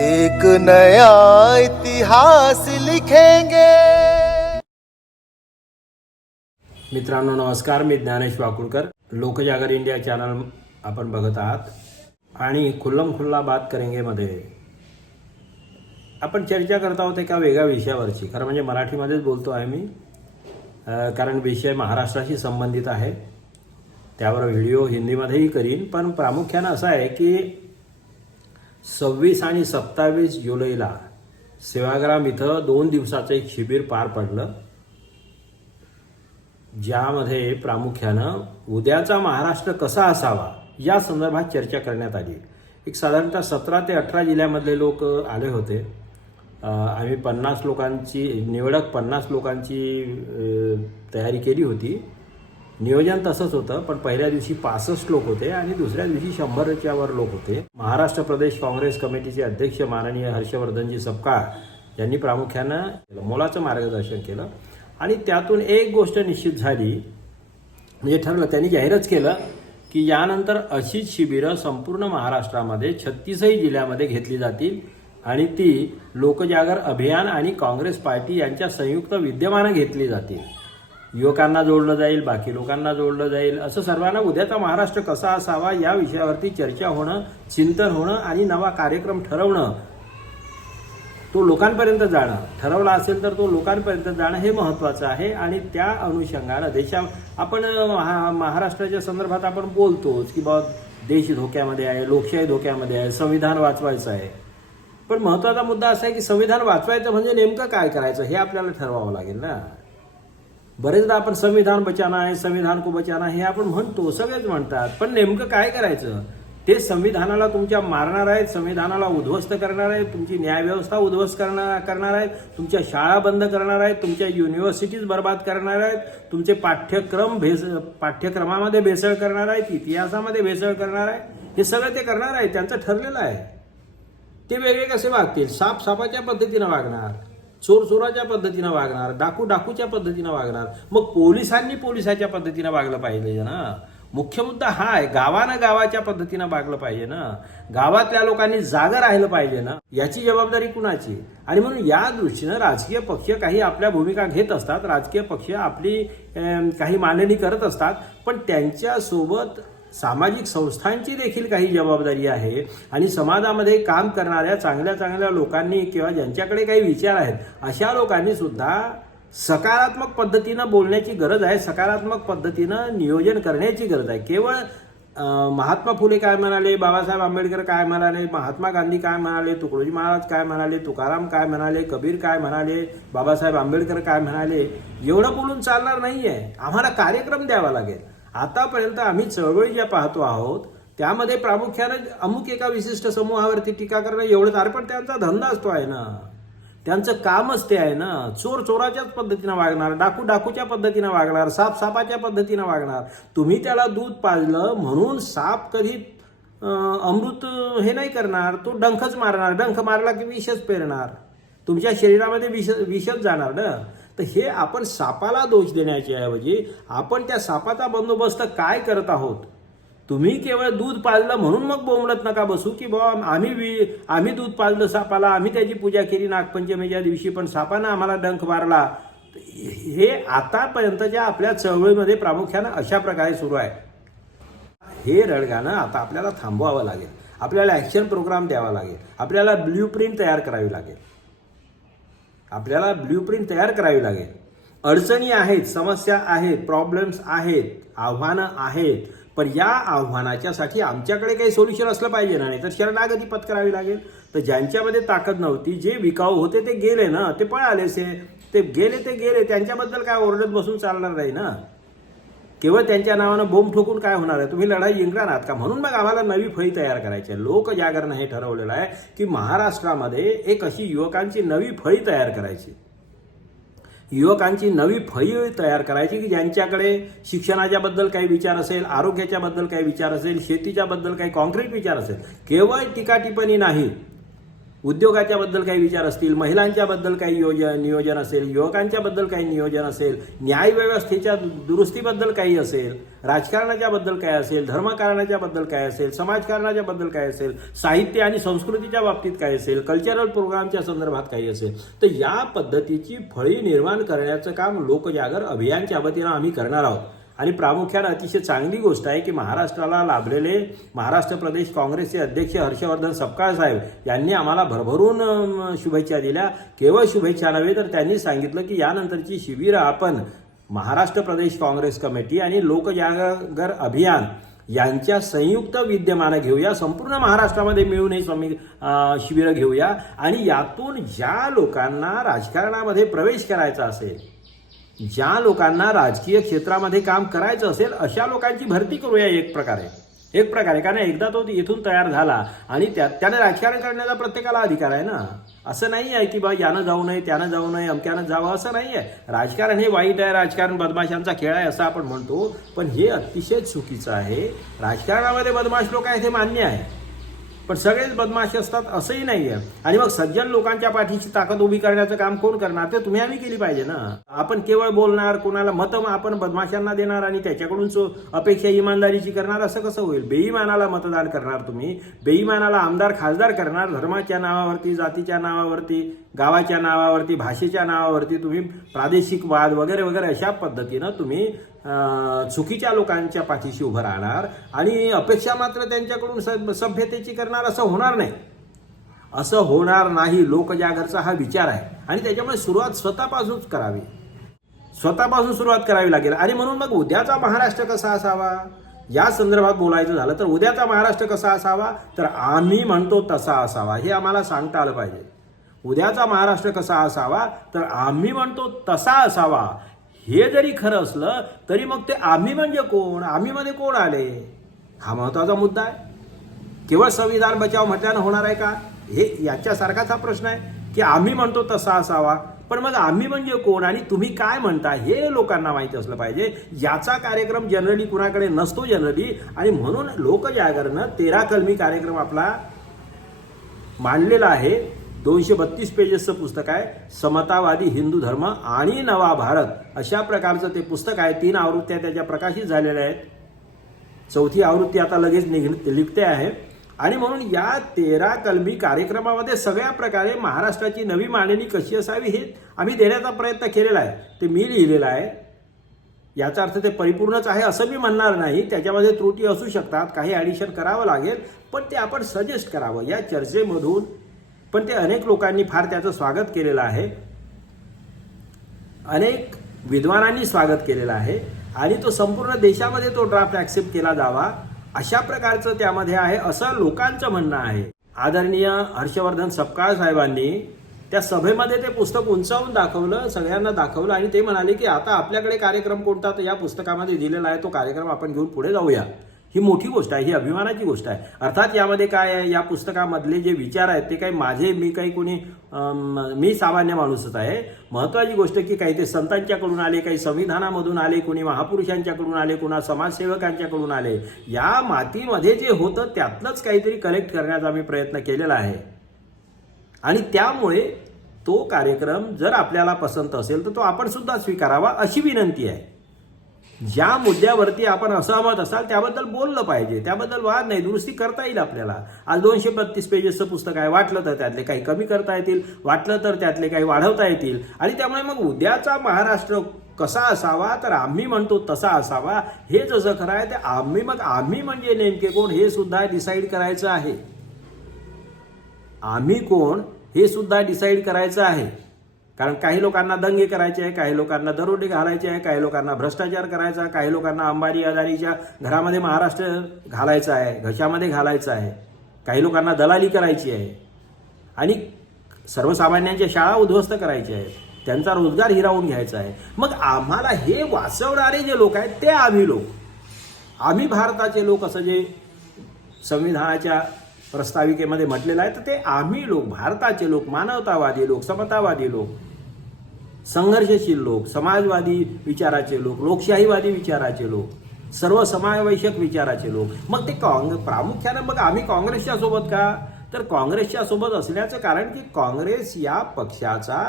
एक नया इतिहास लिखेंगे। मित्रांनो नमस्कार, मी ज्ञानेश वाकुळकर. लोकजागर इंडिया चॅनल आपण बघत आहात आणि खुल्लम खुल्ला बात करेंगे मध्ये आपण चर्चा करत आहोत एका वेगळ्या विषयावरची. खरं म्हणजे मराठीमध्येच बोलतो आहे मी, कारण विषय महाराष्ट्राशी संबंधित आहे. त्यावर व्हिडिओ हिंदीमध्येही करीन, पण प्रामुख्यानं असं आहे की 26 आणि 27 जुलैला सेवाग्राम इथं 2 दिवसाचं एक शिबिर पार पडलं, ज्यामध्ये प्रामुख्यानं उद्याचा महाराष्ट्र कसा असावा या संदर्भात चर्चा करण्यात आली. एक साधारणतः 17 ते 18 जिल्ह्यामधले लोक आले होते. आम्ही 50 लोकांची निवडक 50 लोकांची तयारी केली होती. नियोजन तसंच होतं, पण पहिल्या दिवशी 65 लोक होते आणि दुसऱ्या दिवशी 100च्या वर लोक होते. महाराष्ट्र प्रदेश काँग्रेस कमिटीचे अध्यक्ष माननीय हर्षवर्धनजी सपकाळ यांनी प्रामुख्यानं मोलाचं मार्गदर्शन केलं आणि त्यातून एक गोष्ट निश्चित झाली, म्हणजे ठरलं, त्यांनी जाहीरच केलं की यानंतर अशीच शिबिरं संपूर्ण महाराष्ट्रामध्ये 36 जिल्ह्यामध्ये घेतली जातील आणि ती लोकजागर अभियान आणि काँग्रेस पार्टी यांच्या संयुक्त विद्यमानं घेतली जातील. युवकांना जोडलं जाईल, बाकी लोकांना जोडलं जाईल, असं सर्वांना उद्याचा महाराष्ट्र कसा असावा या विषयावरती चर्चा होणं, चिंतन होणं आणि नवा कार्यक्रम ठरवणं, तो लोकांपर्यंत जाणं, ठरवला असेल तर तो लोकांपर्यंत जाणं हे महत्त्वाचं आहे. आणि त्या अनुषंगानं आपण महाराष्ट्राच्या संदर्भात आपण बोलतोच की बाबा देश धोक्यामध्ये आहे, लोकशाही धोक्यामध्ये आहे, संविधान वाचवायचं आहे. पण महत्त्वाचा मुद्दा असा आहे की संविधान वाचवायचं म्हणजे नेमकं काय करायचं हे आपल्याला ठरवावं लागेल ना. बरेचदा आपण संविधान बचाना आहे, संविधान को बचाना हे आपण म्हणतो, सगळेच म्हणतात, पण नेमकं काय करायचं? ते संविधानाला तुमच्या मारणार आहेत, संविधानाला उद्ध्वस्त करणार आहेत, तुमची न्यायव्यवस्था उद्ध्वस्त करणार आहेत, तुमच्या शाळा बंद करणार आहेत, तुमच्या युनिव्हर्सिटीज बर्बाद करणार आहेत, तुमचे पाठ्यक्रमामध्ये भेसळ करणार आहेत, इतिहासामध्ये भेसळ करणार आहे. हे सगळं ते करणार आहे, त्यांचं ठरलेलं आहे. ते वेगळे कसे वागतील? साप सापाच्या पद्धतीनं वागणार, चोर चोराच्या पद्धतीनं वागणार, डाकू डाकूच्या पद्धतीनं वागणार. मग पोलिसांनी पोलिसाच्या पद्धतीनं वागलं पाहिजे ना. मुख्य मुद्दा हा आहे, गावानं गावाच्या पद्धतीनं वागलं पाहिजे ना. गावातल्या लोकांनी जागं राहिलं पाहिजे ना. याची जबाबदारी कुणाची? आणि म्हणून या दृष्टीनं राजकीय पक्ष काही आपल्या भूमिका घेत असतात, राजकीय पक्ष आपली काही मांडणी करत असतात, पण त्यांच्यासोबत सामाजिक संस्थांची देखील काही जबाबदारी आहे. आणि समाजामध्ये काम करणाऱ्या चांगल्या चांगल्या लोकांनी किंवा ज्यांच्याकडे काही विचार आहेत अशा लोकांनी सुद्धा सकारात्मक पद्धतीनं बोलण्याची गरज आहे, सकारात्मक पद्धतीनं नियोजन करण्याची गरज आहे. केवळ महात्मा फुले काय म्हणाले, बाबासाहेब आंबेडकर काय म्हणाले, महात्मा गांधी काय म्हणाले, तुकडोजी महाराज काय म्हणाले, तुकाराम काय म्हणाले, कबीर काय म्हणाले, बाबासाहेब आंबेडकर काय म्हणाले, एवढं बोलून चालणार नाहीये. आम्हाला कार्यक्रम द्यावा लागेल. आतापर्यंत आम्ही चळवळी ज्या पाहतो आहोत त्यामध्ये प्रामुख्यानं अमुक एका विशिष्ट समूहावरती टीका करणं एवढंच, पण त्यांचा धंदा असतो आहे ना, त्यांचं कामच ते आहे ना. चोर चोराच्याच पद्धतीनं वागणार, डाकू डाकूच्या पद्धतीनं वागणार, साप सापाच्या पद्धतीनं वागणार. तुम्ही त्याला दूध पाजलं म्हणून साप कधी अमृत हे नाही करणार, तो डंखच मारणार, डंख मारला की विषच पेरणार, तुमच्या शरीरामध्ये विषच जाणार ना. तर हे आपण सापाला दोष देण्याच्या ऐवजी आपण त्या सापाचा बंदोबस्त काय करत आहोत? तुम्ही केवळ दूध पाजलं म्हणून मग बोंबलत नका बसू की बाबा आम्ही दूध पाजलं सापाला, आम्ही त्याची पूजा केली नागपंचमीच्या दिवशी, पण सापानं आम्हाला डंख मारला. हे आतापर्यंतच्या आपल्या चळवळीमध्ये प्रामुख्यानं अशा प्रकारे सुरू आहे. हे रडगाणं आता आपल्याला थांबवावं लागेल, आपल्याला ॲक्शन प्रोग्राम द्यावा लागेल, आपल्याला ब्ल्यूप्रिंट तयार करावी लागेल, आपल्याला ब्ल्यूप्रिंट तयार करावी लागेल. अडचणी आहेत, समस्या आहेत, प्रॉब्लेम्स आहेत, आव्हानं आहेत, पण या आव्हानाच्यासाठी आमच्याकडे काही सोल्युशन असलं पाहिजे ना. नाही तर शरणागती पत्करावी लागेल. तर ज्यांच्यामध्ये ताकद नव्हती, जे विकाऊ होते ते गेले ना, ते पळालेसे, ते गेले, त्यांच्याबद्दल काय ओरडत बसून चालणार नाही ना. केवळ त्यांच्या नावानं बोंब ठोकून काय होणार आहे? तुम्ही लढाई जिंकणार आहात का? म्हणून मग आम्हाला नवी फळी तयार करायची आहे. लोकजागरण हे ठरवलेलं आहे की महाराष्ट्रामध्ये एक अशी युवकांची नवी फळी तयार करायची, युवकांची नवी फळी तयार करायची की ज्यांच्याकडे शिक्षणाच्या बद्दल काही विचार असेल, आरोग्याच्या बद्दल काही विचार असेल, शेतीच्या बद्दल काही कॉन्क्रीट विचार असेल. केवळ टीका टिप्पणी नाही, उद्योगाच्या बद्दल काही विचार असतील, महिलांच्या बद्दल काही नियोजन असेल, युवकांच्या बद्दल काही नियोजन असेल, न्याय व्यवस्थेच्या दुरुस्तीबद्दल काही असेल, राजकारणाच्या बद्दल काय असेल, धर्मकारणाच्या बद्दल काय असेल, समाजकारणाच्या बद्दल काय असेल, साहित्य आणि संस्कृतीच्या बाबतीत काय असेल, कल्चरल प्रोग्रामच्या संदर्भात काही असेल, तर या पद्धतीची फळी निर्माण करण्याचं काम लोकजागर अभियानच्या वतीनं आम्ही करणार आहोत. आणि प्रामुख्यानं अतिशय चांगली गोष्ट आहे की महाराष्ट्राला लाभलेले महाराष्ट्र प्रदेश काँग्रेसचे अध्यक्ष हर्षवर्धन सपकाळ साहेब यांनी आम्हाला भरभरून शुभेच्छा दिल्या. केवळ शुभेच्छा नव्हे तर त्यांनी सांगितलं की यानंतरची शिबिरं आपण महाराष्ट्र प्रदेश काँग्रेस कमिटी आणि लोकजागर अभियान यांच्या संयुक्त विद्यमानं घेऊया, संपूर्ण महाराष्ट्रामध्ये मिळून हे शिबिरं घेऊया आणि यातून ज्या लोकांना राजकारणामध्ये प्रवेश करायचा असेल, ज्या लोकांना राजकीय क्षेत्रामध्ये काम करायचं असेल अशा लोकांची भरती करूया एक प्रकारे कारण एकदा तो इथून तयार झाला आणि त्याने राजकारण करण्याचा प्रत्येकाला अधिकार आहे ना. असं नाही आहे की बा यानं जाऊ नये, त्यानं जाऊ नये, अमक्यानं जावं, असं नाही आहे. राजकारण हे वाईट आहे, राजकारण बदमाशांचा खेळ आहे असं आपण म्हणतो, पण हे अतिशय चुकीचं आहे. राजकारणामध्ये बदमाश लोक आहेत हे मान्य आहे, पण सगळेच बदमाश असतात असंही नाही आहे. आणि मग सज्जन लोकांच्या पाठीची ताकद उभी करण्याचं काम कोण करणार, ते तुम्ही आम्ही केली पाहिजे ना. आपण केवळ बोलणार, कोणाला मतं आपण बदमाशांना देणार आणि त्याच्याकडून अपेक्षा इमानदारीची करणार, असं कसं होईल. बेईमानाला मतदान करणार तुम्ही, बेईमानाला आमदार खासदार करणार, धर्माच्या नावावरती, जातीच्या नावावरती, गावाच्या नावावरती, भाषेच्या नावावरती तुम्ही प्रादेशिक वाद वगैरे वगैरे अशा पद्धतीनं तुम्ही चुकीच्या लोकांच्या पाठीशी उभं राहणार आणि अपेक्षा मात्र त्यांच्याकडून सभ्यतेची करणार, असं होणार नाही. असं होणार नाही. लोकजागरचा हा विचार आहे आणि त्याच्यामुळे सुरुवात स्वतःपासूनच करावी, स्वतःपासून सुरुवात करावी लागेल. आणि म्हणून मग उद्याचा महाराष्ट्र कसा असावा या संदर्भात बोलायचं झालं तर उद्याचा महाराष्ट्र कसा असावा तर आम्ही म्हणतो तसा असावा, हे आम्हाला सांगता आलं पाहिजे. उद्याचा महाराष्ट्र कसा असावा तर आम्ही म्हणतो तसा असावा. हे जरी खरं असलं तरी मग ते आम्ही म्हणजे कोण, आम्ही मध्ये कोण आले, हा महत्वाचा मुद्दा आहे. केवळ संविधान बचाव म्हटल्यानं होणार आहे का, हे याच्यासारखाच हा प्रश्न आहे की आम्ही म्हणतो तसा असावा, पण मग आम्ही म्हणजे कोण आणि तुम्ही काय म्हणता हे लोकांना माहिती असलं पाहिजे. याचा कार्यक्रम जनरली कुणाकडे नसतो जनरली, आणि म्हणून लोकजागरनं 13 कलमी कार्यक्रम आपला मांडलेला आहे. 232 पेजेसचं पुस्तक आहे. समतावादी हिंदू धर्म आणि नवा भारत अशा प्रकारचं ते पुस्तक आहे. 3 आवृत्त्या त्याच्या प्रकाशित झालेल्या आहेत. 4थी आवृत्ती आता लगेच लिखते आहे. आणि म्हणून या 13 कलमी कार्यक्रमामध्ये सगळ्या प्रकारे महाराष्ट्राची नवी मांडणी कशी असावी हे आम्ही देण्याचा प्रयत्न केलेला आहे. ते मी लिहिलेलं आहे. याचा अर्थ ते परिपूर्णच आहे असं मी म्हणणार नाही. त्याच्यामध्ये त्रुटी असू शकतात, काही ॲडिशन करावं लागेल, पण ते आपण सजेस्ट करावं या चर्चेमधून. पण ते अनेक लोकांनी फार त्याचं स्वागत केलेलं आहे, अनेक विद्वानांनी स्वागत केलेलं आहे आणि तो संपूर्ण देशामध्ये तो ड्राफ्ट ॲक्सेप्ट केला जावा अशा प्रकारचं त्यामध्ये आहे असं लोकांचं म्हणणं आहे. आदरणीय हर्षवर्धन सपकाळ साहेबांनी त्या सभेमध्ये ते पुस्तक उंचावून दाखवलं, सगळ्यांना दाखवलं आणि ते म्हणाले की आता आपल्याकडे कार्यक्रम कोणता तर या पुस्तकामध्ये दिलेला आहे, तो कार्यक्रम आपण घेऊन पुढे जाऊया. ही मोठी गोष्ट आहे, ही अभिमानाची गोष्ट आहे. अर्थात यामध्ये काय आहे, या पुस्तकामधले जे विचार आहेत ते काही मी सामान्य माणूसच आहे. महत्त्वाची गोष्ट की काही ते संतांच्याकडून आले, काही संविधानामधून आले, कोणी महापुरुषांच्याकडून आले, कोणा समाजसेवकांच्याकडून आले. या मातीमध्ये जे होतं त्यातलंच काहीतरी कलेक्ट करण्याचा आम्ही प्रयत्न केलेला आहे आणि त्यामुळे तो कार्यक्रम जर आपल्याला पसंत असेल तर तो आपण सुद्धा स्वीकारावा अशी विनंती आहे. ज्या मुद्द्यावरती आपण असहमत असाल त्याबद्दल बोललं पाहिजे, त्याबद्दल वाद नाही, दुरुस्ती करता येईल आपल्याला. आज 232 पेजेसचं पुस्तक आहे. वाटलं तर त्यातले काही कमी करता येतील, वाटलं तर त्यातले काही वाढवता येतील आणि त्यामुळे मग उद्याचा महाराष्ट्र कसा असावा तर आम्ही म्हणतो तसा असावा हे जसं खरं आहे ते आम्ही म्हणजे नेमके कोण हे सुद्धा डिसाईड करायचं आहे. आम्ही कोण हे सुद्धा डिसाईड करायचं आहे. कारण काही लोकांना दंगे करायचे आहे, काही लोकांना दरोडे घालायचे आहे, काही लोकांना भ्रष्टाचार करायचा, काही लोकांना अंबानी अदानीच्या घरामध्ये महाराष्ट्र घालायचा आहे, घशामध्ये घालायचा आहे, काही लोकांना दलाली करायची आहे आणि सर्वसामान्यांच्या शाळा उद्ध्वस्त करायच्या आहेत, त्यांचा रोजगार हिरावून घ्यायचा आहे. मग आम्हाला हे वाचवणारे जे लोक आहेत ते आम्ही भारताचे लोक असं जे संविधानाच्या प्रस्ताविकेमध्ये म्हटलेलं आहे तर ते आम्ही लोक, भारताचे लोक, मानवतावादी लोक, समतावादी लोक, संघर्षशील लोक, समाजवादी विचाराचे लोक, लोकशाहीवादी विचाराचे लोक, सर्व समावेशक विचाराचे लोक. मग ते प्रामुख्यानं मग आम्ही काँग्रेसच्या सोबत का तर काँग्रेसच्या सोबत असण्याचं कारण की काँग्रेस या पक्षाचा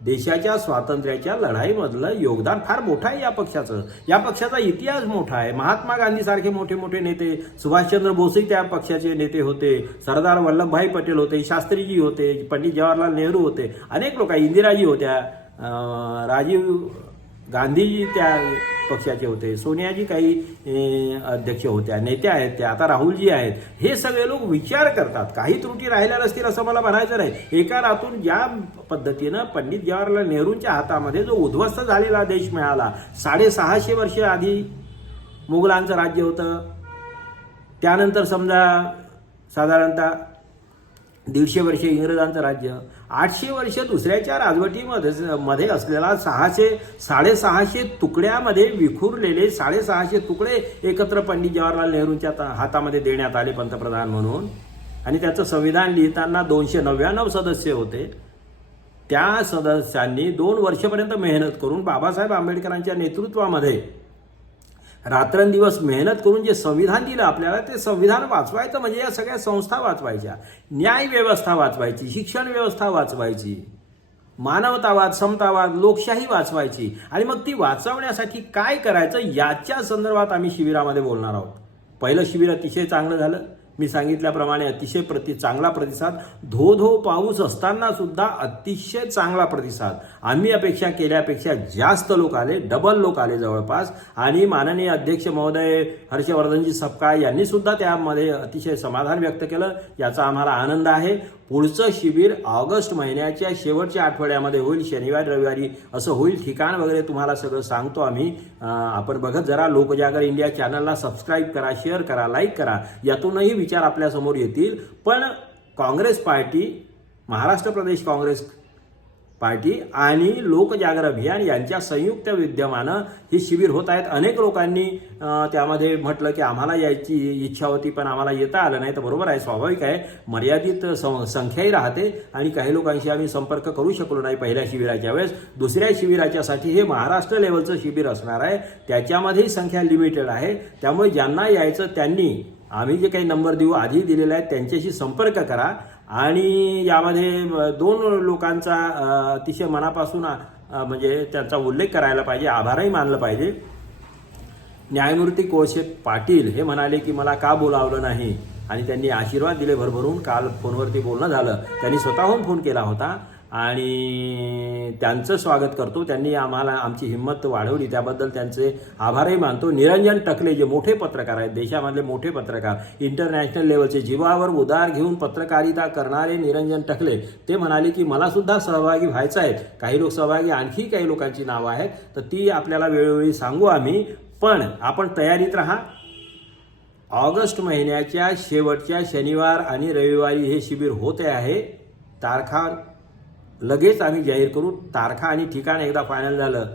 देशाच्या स्वातंत्र्याच्या लढाईमधलं योगदान फार मोठं आहे. या पक्षाचा इतिहास मोठा आहे. महात्मा गांधी सारखे मोठे मोठे नेते, सुभाषचंद्र बोसही त्या पक्षाचे नेते होते, सरदार वल्लभभाई पटेल होते, शास्त्रीजी होते, पंडित जवाहरलाल नेहरू होते, अनेक लोक, इंदिराजी होत्या, राजीव गांधीजी त्या पक्षाचे होते, सोनियाजी काही अध्यक्ष होत्या, नेत्या आहेत त्या, आता राहुलजी आहेत. हे सगळे लोक विचार करतात. काही त्रुटी राहिल्या नसतील असं मला म्हणायचं नाही. एका रातून ज्या पद्धतीनं पंडित जवाहरलाल नेहरूंच्या हातामध्ये जो उद्ध्वस्त झालेला देश मिळाला, 650 वर्ष आधी मुघलांचं राज्य होतं, त्यानंतर समजा साधारणतः 150 वर्ष इंग्रजांचं राज्य, 800 वर्ष दुसऱ्याच्या राजवटीमध्ये असलेला 650 तुकड्यामध्ये विखुरलेले 650 तुकडे एकत्र पंडित जवाहरलाल नेहरूंच्या हातामध्ये देण्यात आले पंतप्रधान म्हणून. आणि त्याचं संविधान लिहिताना 299 सदस्य होते. त्या सदस्यांनी 2 वर्षपर्यंत मेहनत करून बाबासाहेब आंबेडकरांच्या नेतृत्वामध्ये रात्रंदिवस मेहनत करून जे संविधान दिलं आपल्याला, ते संविधान वाचवायचं म्हणजे या सगळ्या संस्था वाचवायच्या, न्याय व्यवस्था वाचवायची, शिक्षण व्यवस्था वाचवायची, मानवतावाद, समतावाद, लोकशाही वाचवायची. आणि मग ती वाचवण्यासाठी काय करायचं याच्या संदर्भात आम्ही शिबिरामध्ये बोलणार आहोत. पहिलं शिबिर अतिशय चांगलं झालं. मी सांगितल्याप्रमाणे अतिशय चांगला प्रतिसाद, धो पाऊस असताना सुद्धा अतिशय चांगला प्रतिसाद. आम्ही अपेक्षा केल्यापेक्षा जास्त लोक आले, डबल लोक आले जवळपास. आणि माननीय अध्यक्ष महोदय हर्षवर्धनजी सपकाळ यांनी सुद्धा त्यामध्ये अतिशय समाधान व्यक्त केलं. याचा आम्हाला आनंद आहे. पुढचं शिबिर ऑगस्ट महिन्याच्या शेवटच्या आठवड्यामध्ये होईल, शनिवारी रविवारी असं होईल. ठिकाण वगैरे तुम्हाला सगळं सांगतो आम्ही. आपण बघत जरा लोकजागर इंडिया चॅनलला सबस्क्राईब करा, शेअर करा, लाईक करा. यातूनही विचार आपल्यासमोर येतील. पण काँग्रेस पार्टी, महाराष्ट्र प्रदेश काँग्रेस पार्टी आणि लोकजागर अभियान यांच्या संयुक्त विद्यमानं हे शिबिर होत आहेत. अनेक लोकांनी त्यामध्ये म्हटलं की आम्हाला यायची इच्छा होती पण आम्हाला येता आलं नाही. तर बरोबर आहे, स्वाभाविक आहे, मर्यादित संख्याही राहते आणि काही लोकांशी आम्ही संपर्क करू शकलो नाही पहिल्या शिबिराच्या वेळेस. दुसऱ्या शिबिराच्यासाठी हे महाराष्ट्र लेवलचं शिबिर असणार आहे, त्याच्यामध्येही संख्या लिमिटेड आहे. त्यामुळे ज्यांना यायचं त्यांनी आम्ही जे काही नंबर देऊ आधी दिलेले आहेत त्यांच्याशी संपर्क करा. आणि यामध्ये 2 लोकांचा अतिशय मनापासून म्हणजे त्यांचा उल्लेख करायला पाहिजे, आभारही मानलं पाहिजे. न्यायमूर्ती कोळसे पाटील हे म्हणाले की मला का बोलावलं नाही, आणि त्यांनी आशीर्वाद दिले भरभरून. काल फोनवरती बोलणं झालं, त्यांनी स्वतःहून फोन केला होता आणि त्यांचं स्वागत करतो. त्यांनी आम्हाला आमची हिंमत वाढवली, त्याबद्दल त्यांचे आभारही मानतो. निरंजन टकले जे मोठे पत्रकार आहेत, देशामधले मोठे पत्रकार, इंटरनॅशनल लेवलचे, जीवावर उधार घेऊन पत्रकारिता करणारे निरंजन टकले, ते म्हणाले की मला सुद्धा सहभागी व्हायचं आहे. काही लोक सहभागी, आणखी काही लोकांची नावं आहेत, तर ती आपल्याला वेळोवेळी सांगू आम्ही. पण आपण तयारीत राहा. ऑगस्ट महिन्याच्या शेवटच्या शनिवार आणि रविवारी हे शिबिर होते आहे. तारखा लगेच आम्ही जाहीर करू. तारखा आणि ठिकाण एकदा फायनल झालं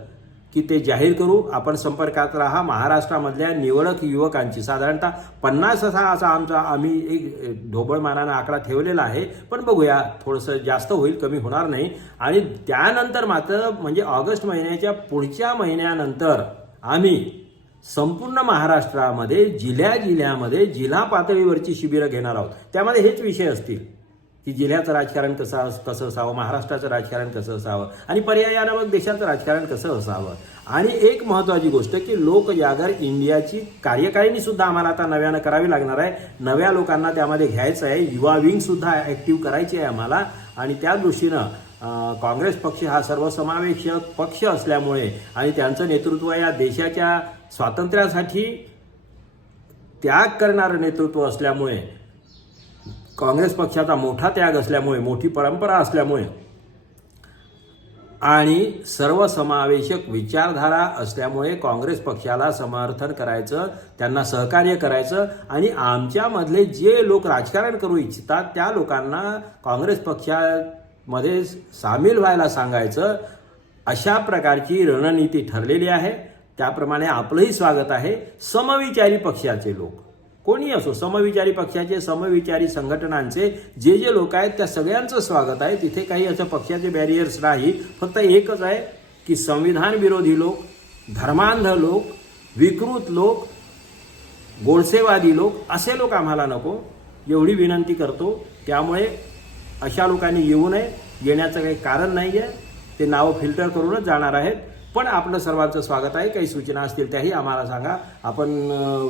की ते जाहीर करू. आपण संपर्कात राहा. महाराष्ट्रामधल्या निवडक युवकांची साधारणतः 50 असा आम्ही एक ढोबळमानानं आकडा ठेवलेला आहे. पण बघूया, थोडंसं जास्त होईल, कमी होणार नाही. आणि त्यानंतर मात्र म्हणजे ऑगस्ट महिन्याच्या पुढच्या महिन्यानंतर आम्ही संपूर्ण महाराष्ट्रामध्ये जिल्ह्यामध्ये जिल्हा पातळीवरची शिबिरं घेणार आहोत. त्यामध्ये हेच विषय असतील की जिल्ह्याचं राजकारण कसं असावं, महाराष्ट्राचं राजकारण कसं असावं आणि पर्यायानं मग देशाचं राजकारण कसं असावं. आणि एक महत्त्वाची गोष्ट की लोकजागर इंडियाची कार्यकारिणी सुद्धा आम्हाला आता नव्यानं करावी लागणार आहे. नव्या लोकांना त्यामध्ये घ्यायचं आहे. युवा विंग सुद्धा ॲक्टिव्ह करायची आहे आम्हाला. आणि त्या दृष्टीनं काँग्रेस पक्ष हा सर्वसमावेशक पक्ष असल्यामुळे आणि त्यांचं नेतृत्व या देशाच्या स्वातंत्र्यासाठी त्याग करणारं नेतृत्व असल्यामुळे, काँग्रेस पक्षाचा मोठा त्याग असल्यामुळे, मोठी परंपरा असल्यामुळे आणि सर्वसमावेशक विचारधारा असल्यामुळे काँग्रेस पक्षाला समर्थन करायचं, त्यांना सहकार्य करायचं. आणि आमच्यामधले जे लोक राजकारण करू इच्छितात त्या लोकांना काँग्रेस पक्षामध्ये सामील व्हायला सांगायचं. अशा प्रकारची रणनीती ठरलेली आहे. त्याप्रमाणे आपलंही स्वागत आहे. समविचारी पक्षाचे लोक कोणी असो, समविचारी पक्षाचे, समविचारी संघटनांचे जे लोक आहेत त्या सगळ्यांचं स्वागत आहे. तिथे काही असं पक्षाचे बॅरियर्स नाही. फक्त एकच आहे की संविधान विरोधी लोक, धर्मांध लोक, विकृत लोक, गोडसेवादी लोक असे लोक आम्हाला नको, एवढी विनंती करतो. त्यामुळे अशा लोकांनी येऊ नये, येण्याचं काही कारण नाही आहे. ते नावं फिल्टर करूनच जाणार आहेत. पण आपलं सर्वांचं स्वागत आहे. काही सूचना असतील त्याही आम्हाला सांगा. आपण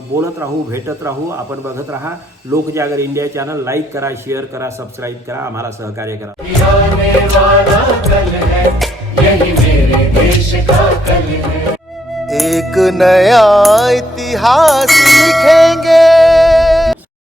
बोलत राहू, भेटत राहू. आपण बघत राहा लोकजागर इंडिया चॅनल. लाईक करा, शेअर करा, सबस्क्राईब करा, आम्हाला सहकार्य करा. एक नया इतिहास लिखेंगे.